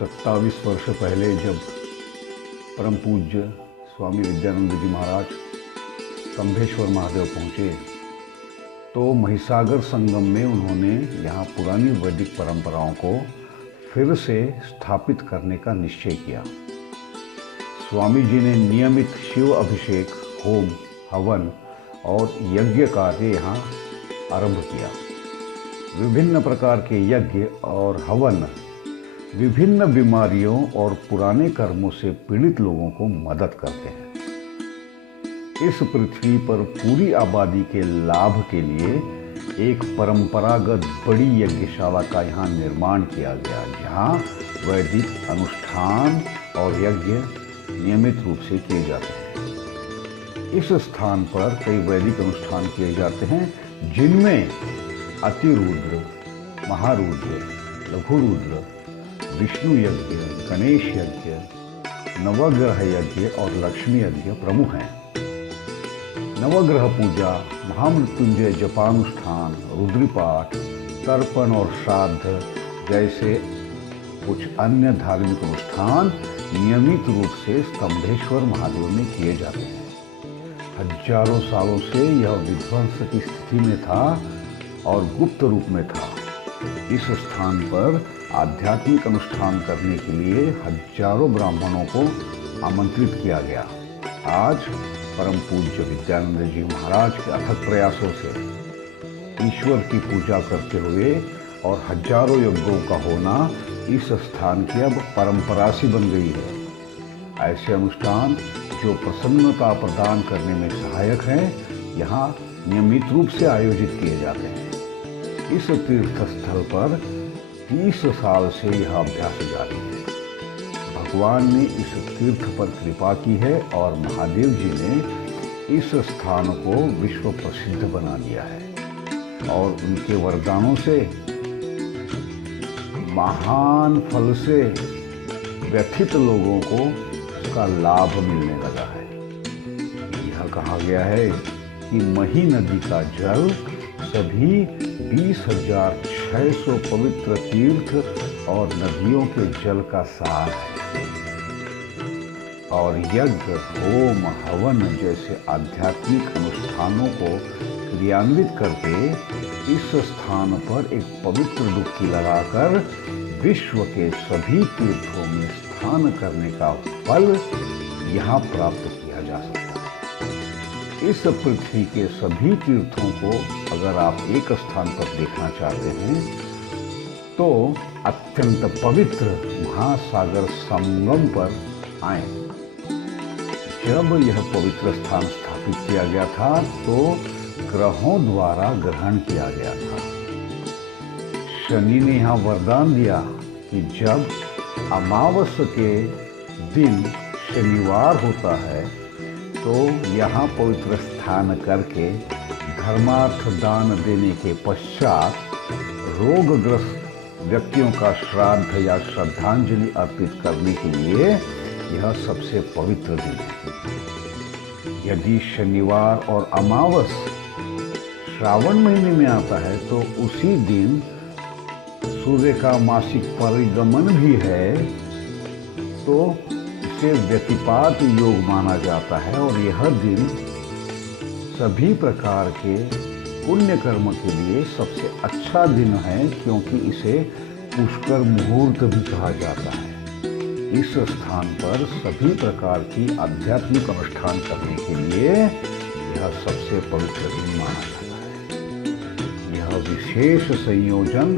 27 वर्ष पहले जब परम पूज्य स्वामी विद्यानंद जी महाराज स्तंभेश्वर महादेव पहुँचे तो महिसागर संगम में उन्होंने यहाँ पुरानी वैदिक परंपराओं को फिर से स्थापित करने का निश्चय किया। स्वामी जी ने नियमित शिव अभिषेक, होम, हवन और यज्ञ कार्य यहाँ आरंभ किया। विभिन्न प्रकार के यज्ञ और हवन विभिन्न बीमारियों और पुराने कर्मों से पीड़ित लोगों को मदद करते हैं। इस पृथ्वी पर पूरी आबादी के लाभ के लिए एक परंपरागत बड़ी यज्ञशाला का यहाँ निर्माण किया गया, जहाँ वैदिक अनुष्ठान और यज्ञ नियमित रूप से किए जाते हैं। इस स्थान पर कई वैदिक अनुष्ठान किए जाते हैं, जिनमें अतिरुद्र, महारुद्र, लघुरुद्र, विष्णु यज्ञ, गणेश यज्ञ, नवग्रह यज्ञ और लक्ष्मी यज्ञ प्रमुख हैं। नवग्रह पूजा, महामृत्युंजय जपानुष्ठान, रुद्रपाठ, तर्पण और श्राद्ध जैसे कुछ अन्य धार्मिक अनुष्ठान नियमित रूप से स्तंभेश्वर महादेव में किए जाते हैं। हजारों सालों से यह विध्वंस की स्थिति में था और गुप्त रूप में था। इस स्थान पर आध्यात्मिक अनुष्ठान करने के लिए हजारों ब्राह्मणों को आमंत्रित किया गया। आज परम पूज्य विद्यानंद जी महाराज के अथक प्रयासों से ईश्वर की पूजा करते हुए और हजारों यज्ञों का होना इस स्थान की अब परंपरा सी बन गई है। ऐसे अनुष्ठान जो प्रसन्नता प्रदान करने में सहायक हैं, यहाँ नियमित रूप से आयोजित किए जाते हैं। इस तीर्थ स्थल पर 30 साल से यह अभ्यास जारी है। भगवान ने इस तीर्थ पर कृपा की है और महादेव जी ने इस स्थान को विश्व प्रसिद्ध बना दिया है और उनके वरदानों से महान फल से व्यथित लोगों को उसका लाभ मिलने लगा है। यह कहा गया है कि मही नदी का जल सभी 20,600 पवित्र तीर्थ और नदियों के जल का सार है और यज्ञ, होम, हवन जैसे आध्यात्मिक अनुष्ठानों को क्रियान्वित करके इस स्थान पर एक पवित्र डुबकी लगाकर विश्व के सभी तीर्थों में स्नान करने का फल यहाँ प्राप्त किया जा सकता है। इस पृथ्वी के सभी तीर्थों को अगर आप एक स्थान पर देखना चाहते हैं तो अत्यंत पवित्र महासागर संगम पर आए। जब यह पवित्र स्थान स्थापित किया गया था तो ग्रहों द्वारा ग्रहण किया गया था। शनि ने यहाँ वरदान दिया कि जब अमावस्या के दिन शनिवार होता है तो यहाँ पवित्र स्नान करके धर्मार्थ दान देने के पश्चात रोगग्रस्त व्यक्तियों का श्राद्ध या श्रद्धांजलि अर्पित करने के लिए यह सबसे पवित्र दिन है। यदि शनिवार और अमावस श्रावण महीने में आता है तो उसी दिन सूर्य का मासिक परिगमन भी है, तो इसे व्यतिपात योग माना जाता है और यह दिन सभी प्रकार के पुण्य कर्म के लिए सबसे अच्छा दिन है, क्योंकि इसे पुष्कर मुहूर्त भी कहा जाता है। इस स्थान पर सभी प्रकार की आध्यात्मिक अनुष्ठान करने के लिए यह सबसे पवित्र दिन माना जाता है। यह विशेष संयोजन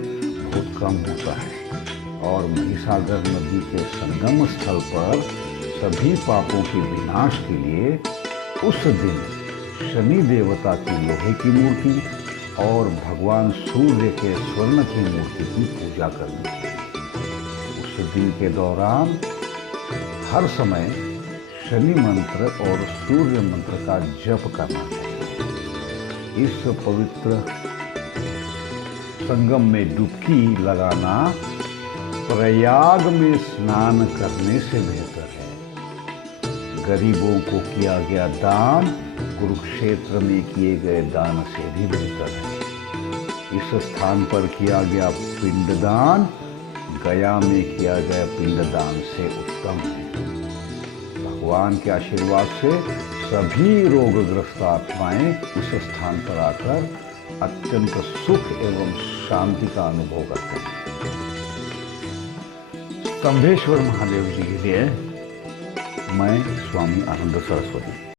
बहुत कम होता है और महिसागर नदी के संगम स्थल पर सभी पापों के विनाश के लिए उस दिन शनि देवता की लोहे की मूर्ति और भगवान सूर्य के स्वर्ण की मूर्ति की पूजा करनी चाहिए। उस दिन के दौरान हर समय शनि मंत्र और सूर्य मंत्र का जप करना चाहिए। इस पवित्र संगम में डुबकी लगाना प्रयाग में स्नान करने से बेहतर है। गरीबों को किया गया दान कुरुक्षेत्र में किए गए दान से भी बेहतर है। इस स्थान पर किया गया पिंडदान गया में किया गया पिंडदान से उत्तम है। भगवान के आशीर्वाद से सभी रोगग्रस्त आत्माएं उस स्थान पर आकर अत्यंत सुख एवं शांति का अनुभव करते हैं। स्तंभेश्वर महादेव जी के लिए मैं स्वामी आनंद सरस्वती।